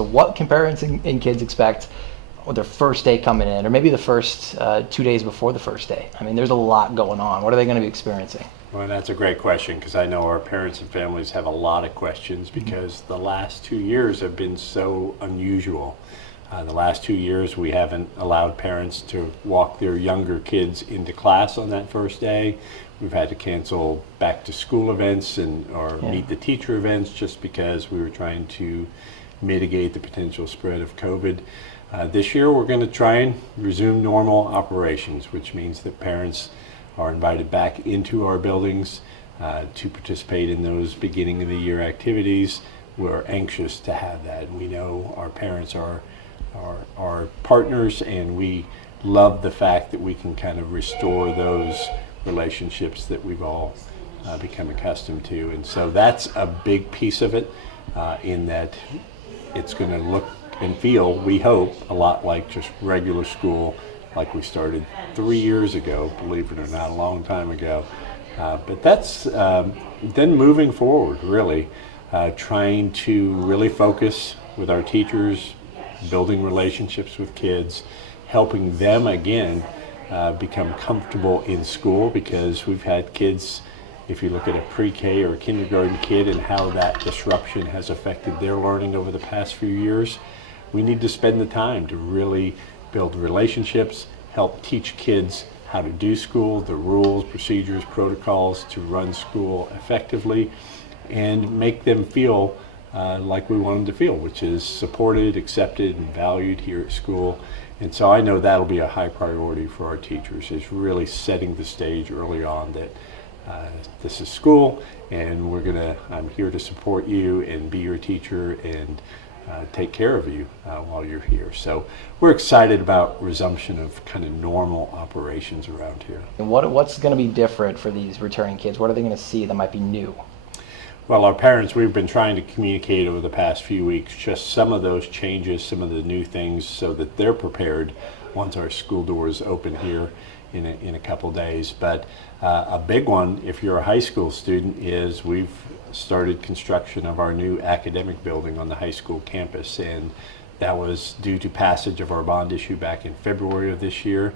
So what can parents and kids expect with their first day coming in, or maybe the first 2 days before the first day? I mean, there's a lot going on. What are they going to be experiencing? Well, that's a great question, because I know our parents and families have a lot of questions because the last 2 years have been so unusual. The last 2 years, we haven't allowed parents to walk their younger kids into class on that first day. We've had to cancel back to school events or meet the teacher events just because we were trying to mitigate the potential spread of COVID. This year, we're going to try and resume normal operations, which means that parents are invited back into our buildings to participate in those beginning of the year activities. We're anxious to have that. We know our parents are our partners, and we love the fact that we can kind of restore those relationships that we've all become accustomed to. And so that's a big piece of it, in that it's going to look and feel, we hope, a lot like just regular school, like we started 3 years ago, believe it or not, a long time ago. But that's then moving forward, really, trying to really focus with our teachers, building relationships with kids, helping them again become comfortable in school, because we've had kids, if you look at a pre-K or a kindergarten kid and how that disruption has affected their learning over the past few years, we need to spend the time to really build relationships, help teach kids how to do school, the rules, procedures, protocols to run school effectively, and make them feel like we want them to feel, which is supported, accepted, and valued here at school. And so I know that'll be a high priority for our teachers, is really setting the stage early on that this is school, and I'm here to support you and be your teacher and take care of you while you're here. So we're excited about resumption of kind of normal operations around here. And what's going to be different for these returning kids? What are they going to see that might be new? Well, our parents, we've been trying to communicate over the past few weeks just some of those changes, some of the new things, so that they're prepared once our school doors open here in a couple days. But a big one, if you're a high school student, is we've started construction of our new academic building on the high school campus, and that was due to passage of our bond issue back in February of this year.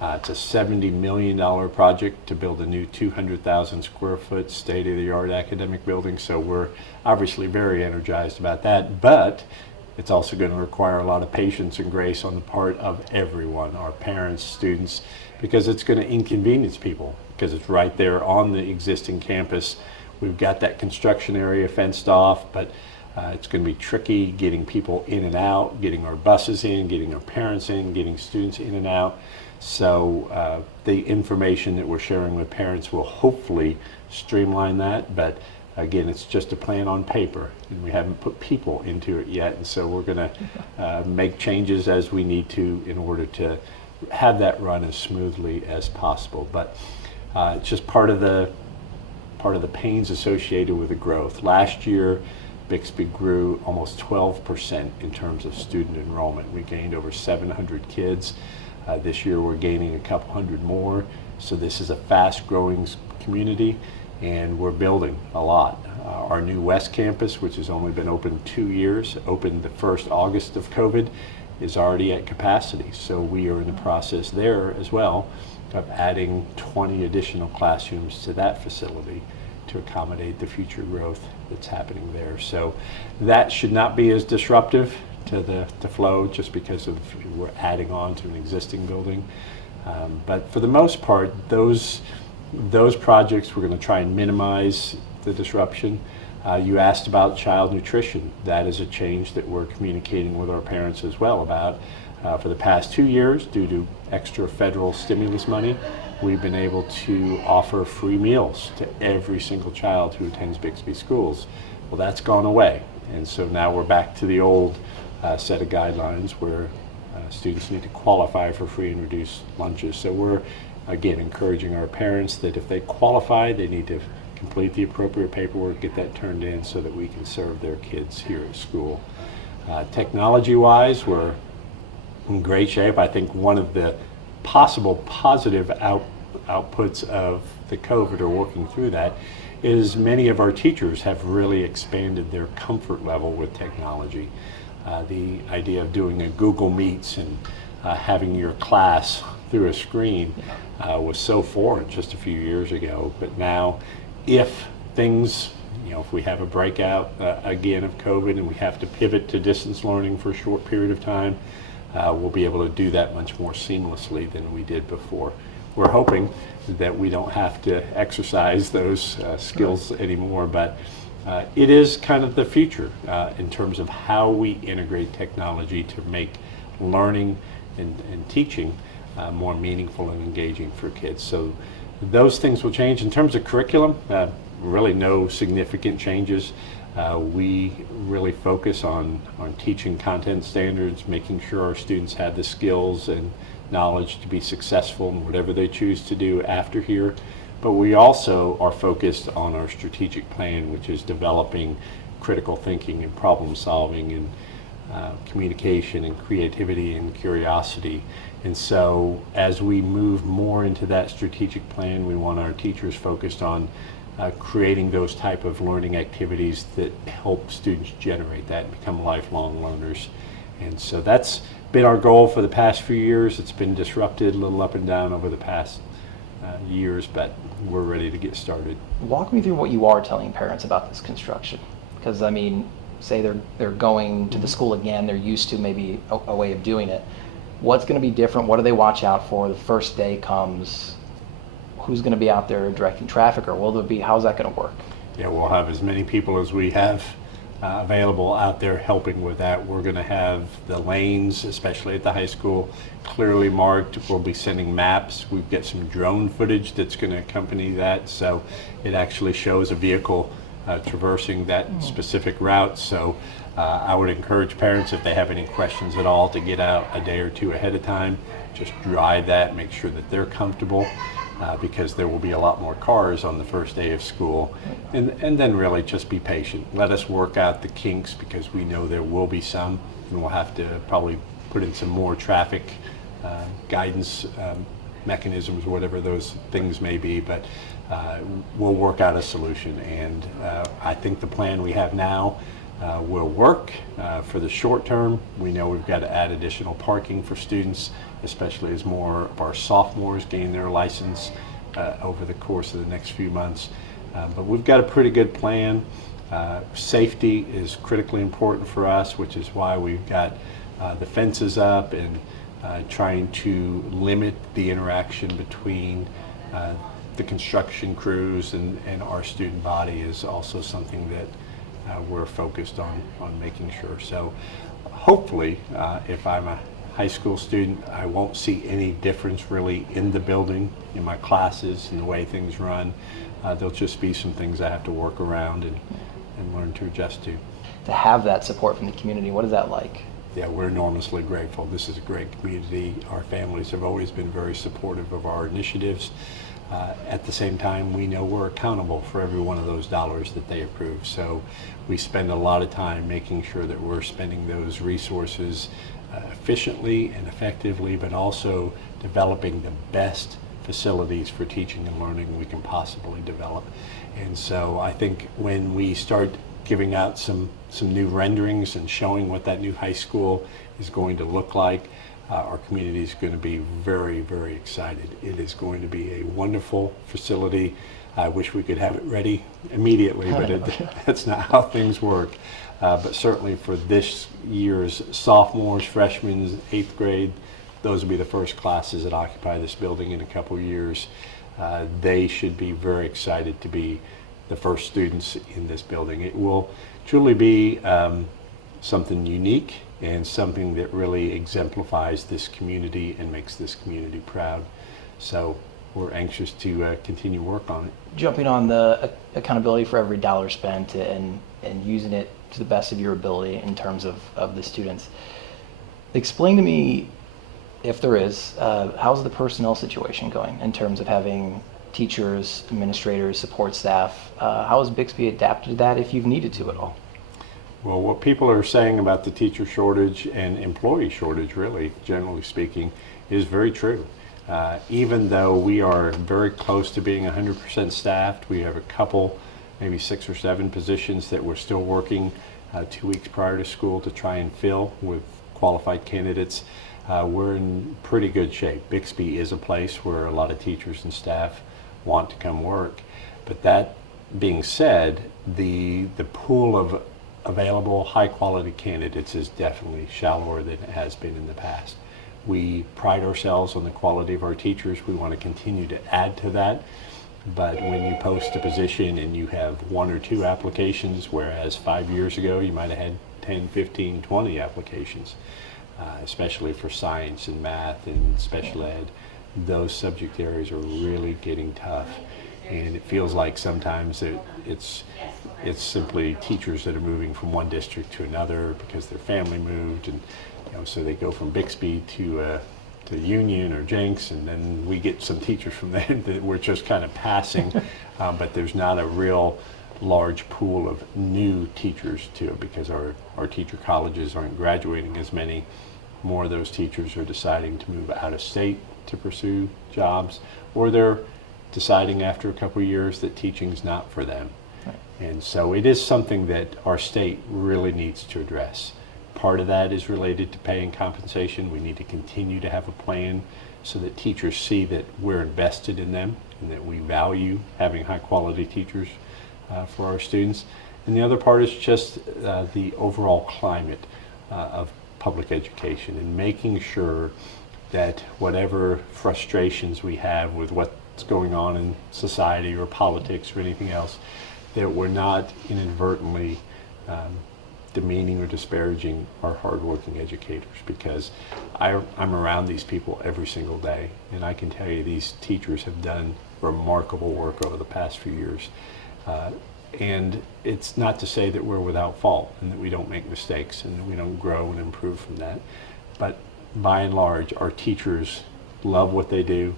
It's a $70 million project to build a new 200,000 square foot state-of-the-art academic building, so we're obviously very energized about that, but it's also going to require a lot of patience and grace on the part of everyone, our parents, students, because it's going to inconvenience people, because it's right there on the existing campus. We've got that construction area fenced off, but it's going to be tricky getting people in and out, getting our buses in, getting our parents in, getting students in and out. So the information that we're sharing with parents will hopefully streamline that, but again, it's just a plan on paper, and we haven't put people into it yet, and so we're going to make changes as we need to in order to have that run as smoothly as possible. But it's just part of the pains associated with the growth. Last year, Bixby grew almost 12% in terms of student enrollment. We gained over 700 kids. This year we're gaining a couple hundred more. So this is a fast-growing community, and we're building a lot. Our new West Campus, which has only been open 2 years, opened the 1st August of COVID, is already at capacity. So we are in the process there as well of adding 20 additional classrooms to that facility to accommodate the future growth that's happening there. So that should not be as disruptive to the flow, just because we're adding on to an existing building. But for the most part, those projects, we're going to try and minimize the disruption. You asked about child nutrition. That is a change that we're communicating with our parents as well about. For the past 2 years, due to extra federal stimulus money, we've been able to offer free meals to every single child who attends Bixby schools. Well, that's gone away, and so now we're back to the old set of guidelines where students need to qualify for free and reduced lunches. So we're, again, encouraging our parents that if they qualify, they need to complete the appropriate paperwork, get that turned in so that we can serve their kids here at school. Technology-wise, we're in great shape. I think one of the possible positive outputs of the COVID, or working through that, is many of our teachers have really expanded their comfort level with technology. The idea of doing a Google Meets and having your class through a screen was so foreign just a few years ago. But now, if things, if we have a breakout again of COVID and we have to pivot to distance learning for a short period of time, we'll be able to do that much more seamlessly than we did before. We're hoping that we don't have to exercise those skills anymore, but it is kind of the future in terms of how we integrate technology to make learning and teaching more meaningful and engaging for kids. So those things will change. In terms of curriculum, really no significant changes. We really focus on teaching content standards, making sure our students have the skills and knowledge to be successful in whatever they choose to do after here. But we also are focused on our strategic plan, which is developing critical thinking and problem solving and communication and creativity and curiosity. And so as we move more into that strategic plan, we want our teachers focused on creating those type of learning activities that help students generate that and become lifelong learners. And so that's been our goal for the past few years. It's been disrupted a little up and down over the past years, but we're ready to get started. Walk me through what you are telling parents about this construction. Because, I mean, say they're going to the school again, they're used to maybe a way of doing it. What's going to be different? What do they watch out for? The first day comes, who's going to be out there directing traffic, or will there be, how's that going to work? Yeah, we'll have as many people as we have available out there helping with that. We're going to have the lanes, especially at the high school, clearly marked. We'll be sending maps. We've got some drone footage that's going to accompany that, so it actually shows a vehicle traversing that specific route. So I would encourage parents, if they have any questions at all, to get out a day or two ahead of time, just drive that, make sure that they're comfortable. Because there will be a lot more cars on the first day of school. And then really just be patient. Let us work out the kinks, because we know there will be some, and we'll have to probably put in some more traffic guidance mechanisms, whatever those things may be, but we'll work out a solution. And I think the plan we have now will work for the short term. We know we've got to add additional parking for students, especially as more of our sophomores gain their license over the course of the next few months. But we've got a pretty good plan. Safety is critically important for us, which is why we've got the fences up and trying to limit the interaction between the construction crews and our student body is also something that we're focused on making sure. So hopefully, if I'm a high school student, I won't see any difference really in the building, in my classes, and the way things run. There'll just be some things I have to work around and learn to adjust to. To have that support from the community, what is that like? Yeah, we're enormously grateful. This is a great community. Our families have always been very supportive of our initiatives. At the same time, we know we're accountable for every one of those dollars that they approve. So we spend a lot of time making sure that we're spending those resources efficiently and effectively, but also developing the best facilities for teaching and learning we can possibly develop. And so I think when we start giving out some new renderings and showing what that new high school is going to look like, our community is going to be very, very excited. It is going to be a wonderful facility. I wish we could have it ready immediately, but that's not how things work. But certainly for this year's sophomores, freshmen, 8th grade, those will be the first classes that occupy this building in a couple of years. They should be very excited to be the first students in this building. It will truly be something unique and something that really exemplifies this community and makes this community proud. So we're anxious to continue work on it. Jumping on the accountability for every dollar spent and using it to the best of your ability in terms of the students. Explain to me, if there is, how's the personnel situation going in terms of having teachers, administrators, support staff? How has Bixby adapted to that, if you've needed to at all? Well, what people are saying about the teacher shortage and employee shortage, really, generally speaking, is very true. Even though we are very close to being 100% staffed, we have a couple, maybe 6 or 7 positions that we're still working 2 weeks prior to school to try and fill with qualified candidates. We're in pretty good shape. Bixby is a place where a lot of teachers and staff want to come work. But that being said, the pool of available high quality candidates is definitely shallower than it has been in the past. We pride ourselves on the quality of our teachers. We want to continue to add to that. But when you post a position and you have 1 or 2 applications, whereas 5 years ago you might have had 10, 15, 20 applications, especially for science and math and special ed, those subject areas are really getting tough. And it feels like sometimes it's simply teachers that are moving from one district to another because their family moved, and so they go from Bixby to Union or Jenks, and then we get some teachers from there that we're just kind of passing, but there's not a real large pool of new teachers to it because our teacher colleges aren't graduating as many. More of those teachers are deciding to move out of state to pursue jobs, or they're deciding after a couple of years that teaching's not for them. Right. And so it is something that our state really needs to address. Part of that is related to pay and compensation. We need to continue to have a plan so that teachers see that we're invested in them and that we value having high quality teachers for our students. And the other part is just the overall climate of public education and making sure that whatever frustrations we have with what's going on in society or politics or anything else, that we're not inadvertently demeaning or disparaging our hardworking educators, because I'm around these people every single day, and I can tell you these teachers have done remarkable work over the past few years. And it's not to say that we're without fault and that we don't make mistakes and that we don't grow and improve from that. But by and large, our teachers love what they do.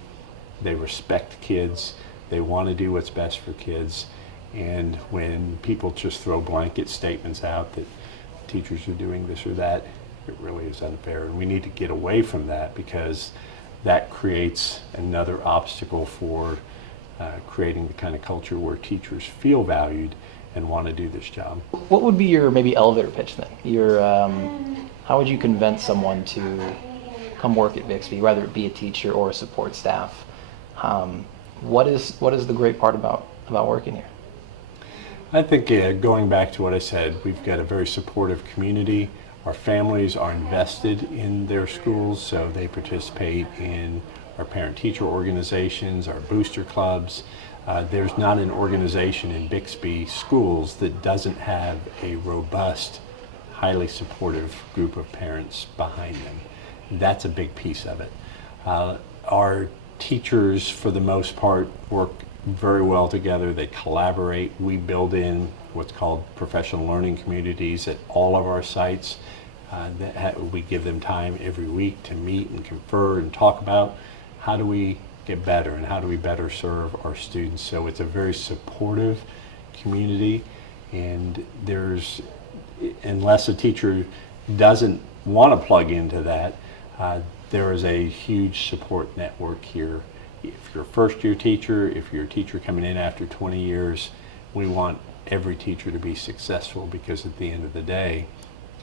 They respect kids. They want to do what's best for kids. And when people just throw blanket statements out that teachers are doing this or that, it really is unfair. And we need to get away from that, because that creates another obstacle for creating the kind of culture where teachers feel valued and want to do this job. What would be your maybe elevator pitch then? How would you convince someone to come work at Bixby, whether it be a teacher or a support staff? What is the great part about working here? I think going back to what I said, we've got a very supportive community. Our families are invested in their schools, so they participate in our parent-teacher organizations, our booster clubs. There's not an organization in Bixby schools that doesn't have a robust, highly supportive group of parents behind them. That's a big piece of it. Our teachers, for the most part, work very well together. They collaborate. We build in what's called professional learning communities at all of our sites. We give them time every week to meet and confer and talk about how do we get better and how do we better serve our students. So it's a very supportive community, and unless a teacher doesn't want to plug into that, there is a huge support network here. If you're a first-year teacher, if you're a teacher coming in after 20 years, we want every teacher to be successful, because at the end of the day,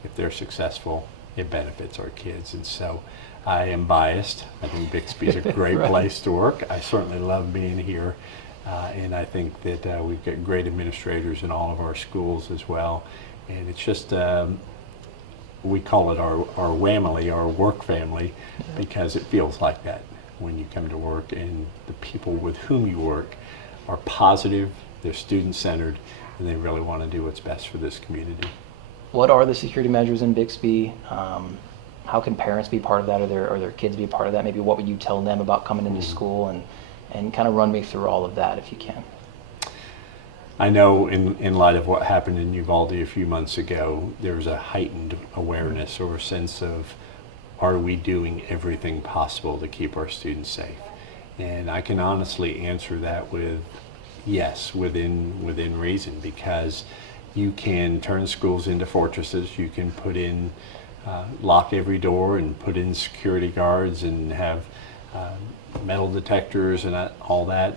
if they're successful, it benefits our kids. And so I am biased. I think Bixby's a great right. place to work. I certainly love being here. And I think that we've got great administrators in all of our schools as well. And it's just, we call it our whamily, our work family, because it feels like that when you come to work, and the people with whom you work are positive, they're student-centered, and they really want to do what's best for this community. What are the security measures in Bixby? How can parents be part of that, or their kids be part of that? Maybe what would you tell them about coming into school, and kind of run me through all of that if you can. I know in light of what happened in Uvalde a few months ago, there's a heightened awareness or a sense of, are we doing everything possible to keep our students safe? And I can honestly answer that with yes, within reason, because you can turn schools into fortresses. You can put in, lock every door and put in security guards and have metal detectors and all that.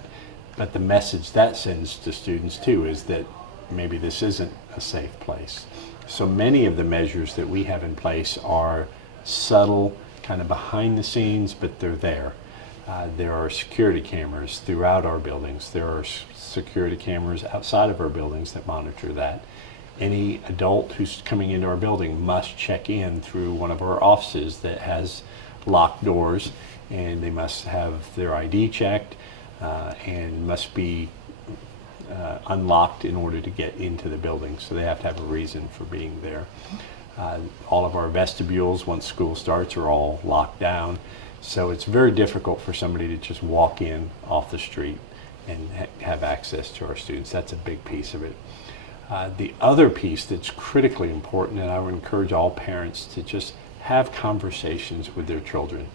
But the message that sends to students too is that maybe this isn't a safe place. So many of the measures that we have in place are subtle, kind of behind the scenes, but they're there. There are security cameras throughout our buildings. There are security cameras outside of our buildings that monitor that. Any adult who's coming into our building must check in through one of our offices that has locked doors, and they must have their ID checked and must be unlocked in order to get into the building. So they have to have a reason for being there. All of our vestibules, once school starts, are all locked down. So it's very difficult for somebody to just walk in off the street and have access to our students. That's a big piece of it. The other piece that's critically important, and I would encourage all parents to just have conversations with their children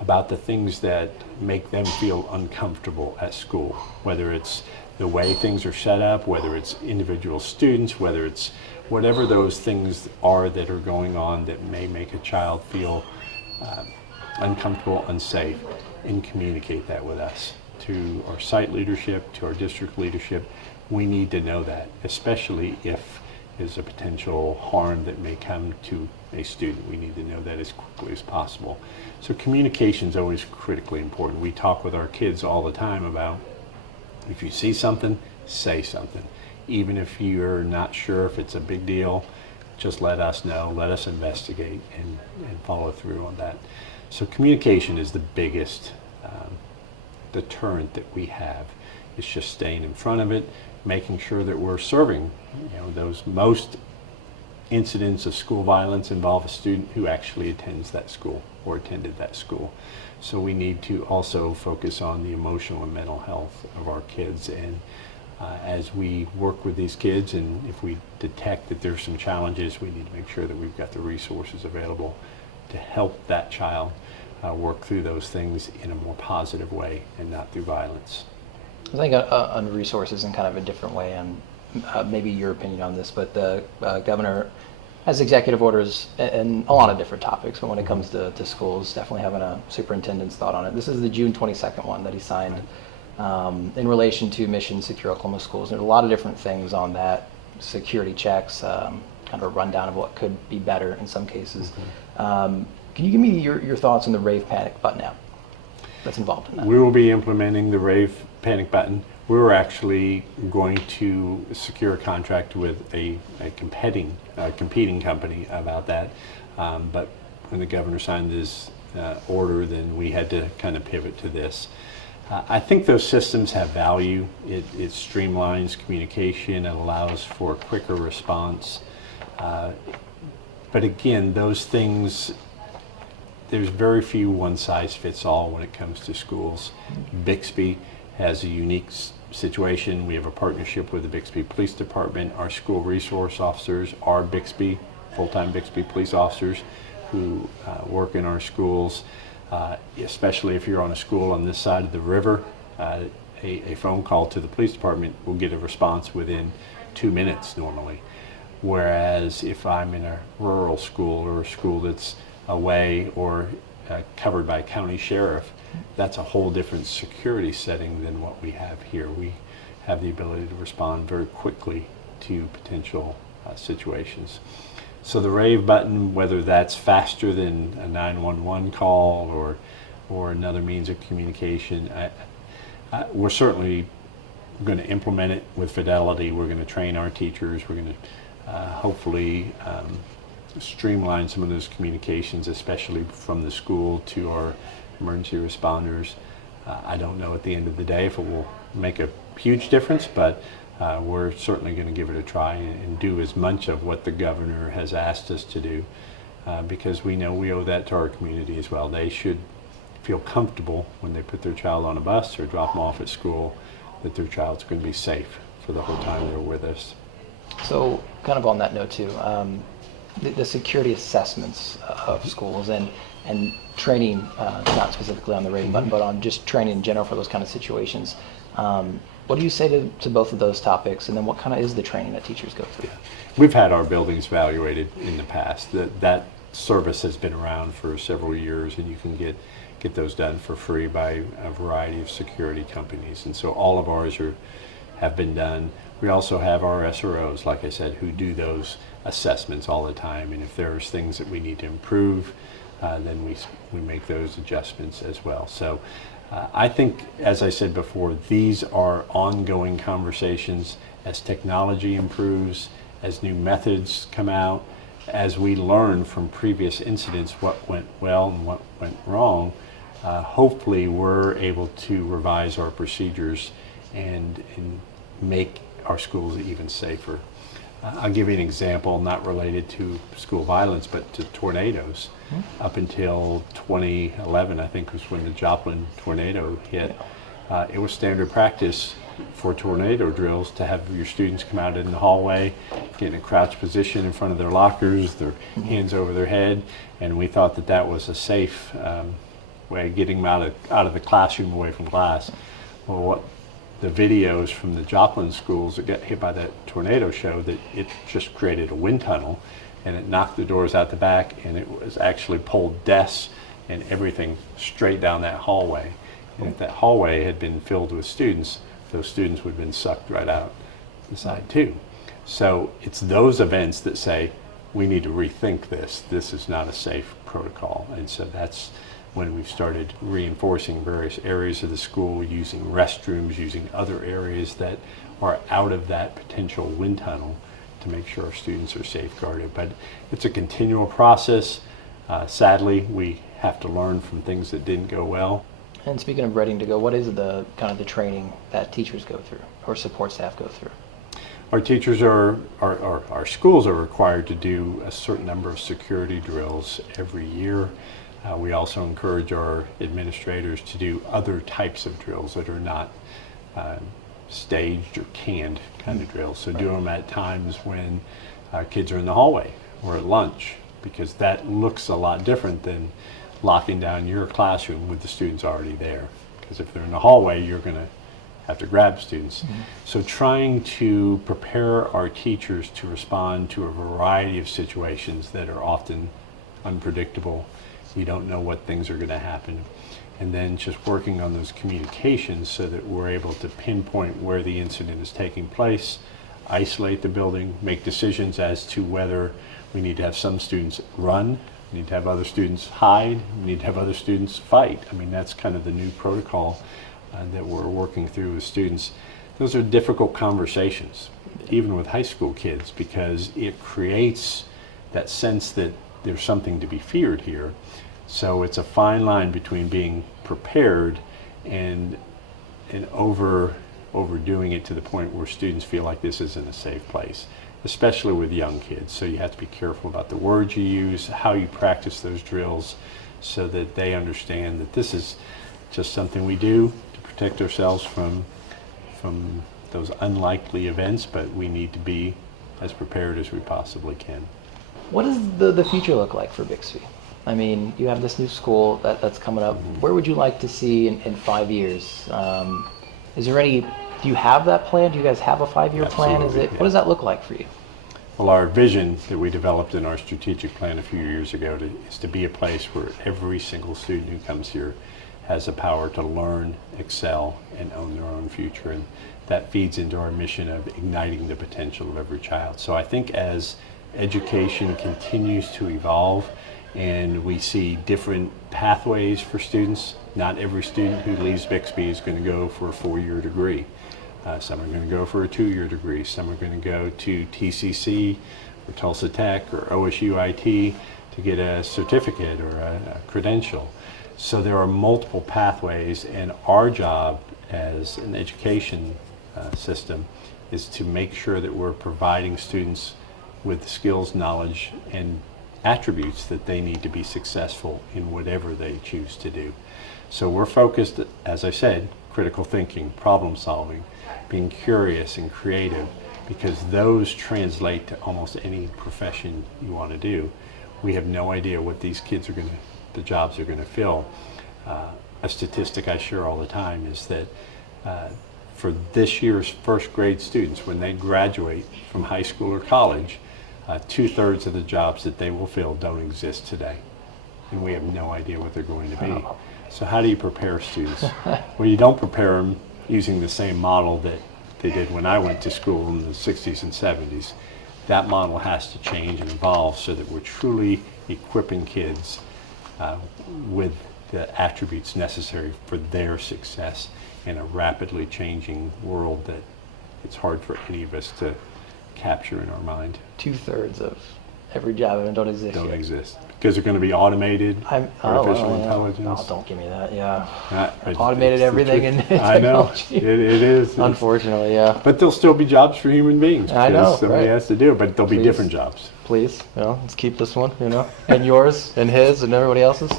about the things that make them feel uncomfortable at school, whether it's the way things are set up, whether it's individual students, whether it's whatever those things are that are going on that may make a child feel uncomfortable, unsafe, and communicate that with us. To our site leadership, to our district leadership, we need to know that, especially if there's a potential harm that may come to a student. We need to know that as quickly as possible. So communication is always critically important. We talk with our kids all the time about, if you see something, say something. Even if you're not sure if it's a big deal, just let us know, let us investigate and follow through on that. So communication is the biggest deterrent that we have. It's just staying in front of it, making sure that we're serving. Those most incidents of school violence involve a student who actually attends that school or attended that school. So we need to also focus on the emotional and mental health of our kids. And as we work with these kids, and if we detect that there's some challenges, we need to make sure that we've got the resources available to help that child work through those things in a more positive way and not through violence. I think on resources in kind of a different way, and maybe your opinion on this, but the governor has executive orders and a lot of different topics, but when it comes to schools, definitely having a superintendent's thought on it. This is the June 22nd one that he signed in relation to mission secure Oklahoma schools. There's a lot of different things on that, security checks, kind of a rundown of what could be better in some cases. Can you give me your thoughts on the Rave panic button app that's involved in that? We will be implementing the Rave panic button. We're actually going to secure a contract with a competing company about that. But when the governor signed this order, then we had to kind of pivot to this. I think those systems have value. It streamlines communication. It allows for a quicker response. But again, those things, there's very few one-size-fits-all when it comes to schools. Bixby has a unique situation. We have a partnership with the Bixby Police Department. Our school resource officers are Bixby, full-time Bixby police officers who work in our schools. Especially if you're on a school on this side of the river, a phone call to the police department will get a response within 2 minutes normally. Whereas if I'm in a rural school or a school that's away or covered by a county sheriff, that's a whole different security setting than what we have here. We have the ability to respond very quickly to potential situations. So the Rave button, whether that's faster than a 911 call or another means of communication, we're certainly going to implement it with fidelity. We're going to train our teachers. We're going to hopefully streamline some of those communications, especially from the school to our emergency responders. I don't know at the end of the day if it will make a huge difference, but we're certainly going to give it a try and do as much of what the governor has asked us to do, because we know we owe that to our community as well. They should feel comfortable when they put their child on a bus or drop them off at school that their child's going to be safe for the whole time they're with us. So kind of on that note too, the security assessments of schools and training, not specifically on the Rave button, but on just training in general for those kind of situations. What do you say to both of those topics, and then what kind of is the training that teachers go through? We've had our buildings evaluated in the past. That service has been around for several years, and you can get those done for free by a variety of security companies. And so all of ours have been done. We also have our SROs, like I said, who do those assessments all the time, and if there's things that we need to improve, then we make those adjustments as well. So I think, as I said before, these are ongoing conversations as technology improves, as new methods come out, as we learn from previous incidents what went well and what went wrong. Hopefully we're able to revise our procedures and make our schools even safer. I'll give you an example, not related to school violence, but to tornadoes. Up until 2011, I think, was when the Joplin tornado hit. It was standard practice for tornado drills to have your students come out in the hallway, get in a crouched position in front of their lockers, their hands over their head, and we thought that that was a safe way of getting them out of the classroom, away from class. Well, what the videos from the Joplin schools that got hit by that tornado show that it just created a wind tunnel, and it knocked the doors out the back, and it was actually pulled desks and everything straight down that hallway. And if that hallway had been filled with students, those students would have been sucked right out the side too. So it's those events that say, we need to rethink this. This is not a safe protocol. And so that's when we've started reinforcing various areas of the school, using restrooms, using other areas that are out of that potential wind tunnel to make sure our students are safeguarded. But it's a continual process. Sadly, we have to learn from things that didn't go well. And speaking of ready to go, what is the kind of the training that teachers go through or support staff go through? Our teachers our schools are required to do a certain number of security drills every year. We also encourage our administrators to do other types of drills that are not staged or canned kind of drills. So do them at times when kids are in the hallway or at lunch, because that looks a lot different than locking down your classroom with the students already there. Because if they're in the hallway, you're going to have to grab students. So trying to prepare our teachers to respond to a variety of situations that are often unpredictable. You don't know what things are going to happen. And then just working on those communications so that we're able to pinpoint where the incident is taking place, isolate the building, make decisions as to whether we need to have some students run, we need to have other students hide, we need to have other students fight. I mean, that's kind of the new protocol that we're working through with students. Those are difficult conversations, even with high school kids, because it creates that sense that there's something to be feared here. So it's a fine line between being prepared and overdoing it to the point where students feel like this isn't a safe place, especially with young kids. So you have to be careful about the words you use, how you practice those drills, so that they understand that this is just something we do to protect ourselves from those unlikely events, but we need to be as prepared as we possibly can. What does the future look like for Bixby? I mean, you have this new school that's coming up. Where would you like to see in 5 years? Is there any, do you have that plan? Do you guys have a 5-year plan? Absolutely, What does that look like for you? Well, our vision that we developed in our strategic plan a few years ago is to be a place where every single student who comes here has the power to learn, excel, and own their own future. And that feeds into our mission of igniting the potential of every child. So I think as education continues to evolve and we see different pathways for students, not every student who leaves Bixby is going to go for a 4-year degree. Some are going to go for a 2-year degree. Some are going to go to TCC or Tulsa Tech or OSU IT to get a certificate or a credential. So there are multiple pathways, and our job as an education system is to make sure that we're providing students with the skills, knowledge, and attributes that they need to be successful in whatever they choose to do. So we're focused, as I said, critical thinking, problem solving, being curious and creative, because those translate to almost any profession you want to do. We have no idea what these kids are going to, the jobs are going to fill. A statistic I share all the time is that for this year's first grade students, when they graduate from high school or college, 2/3 of the jobs that they will fill don't exist today. And we have no idea what they're going to be. So how do you prepare students? Well, you don't prepare them using the same model that they did when I went to school in the 60s and 70s. that model has to change and evolve so that we're truly equipping kids with the attributes necessary for their success in a rapidly changing world that it's hard for any of us to capture in our mind. 2/3 of every job don't exist Don't yet. exist because they're going to be automated. Artificial intelligence. Oh, don't give me that. Yeah. It's Automated the everything truth. in I know. technology. It is. Unfortunately, yeah. But there'll still be jobs for human beings. I know, because somebody right. has to do it, but there'll be Please. different jobs. Please, let's keep this one, and yours, and his, and everybody else's.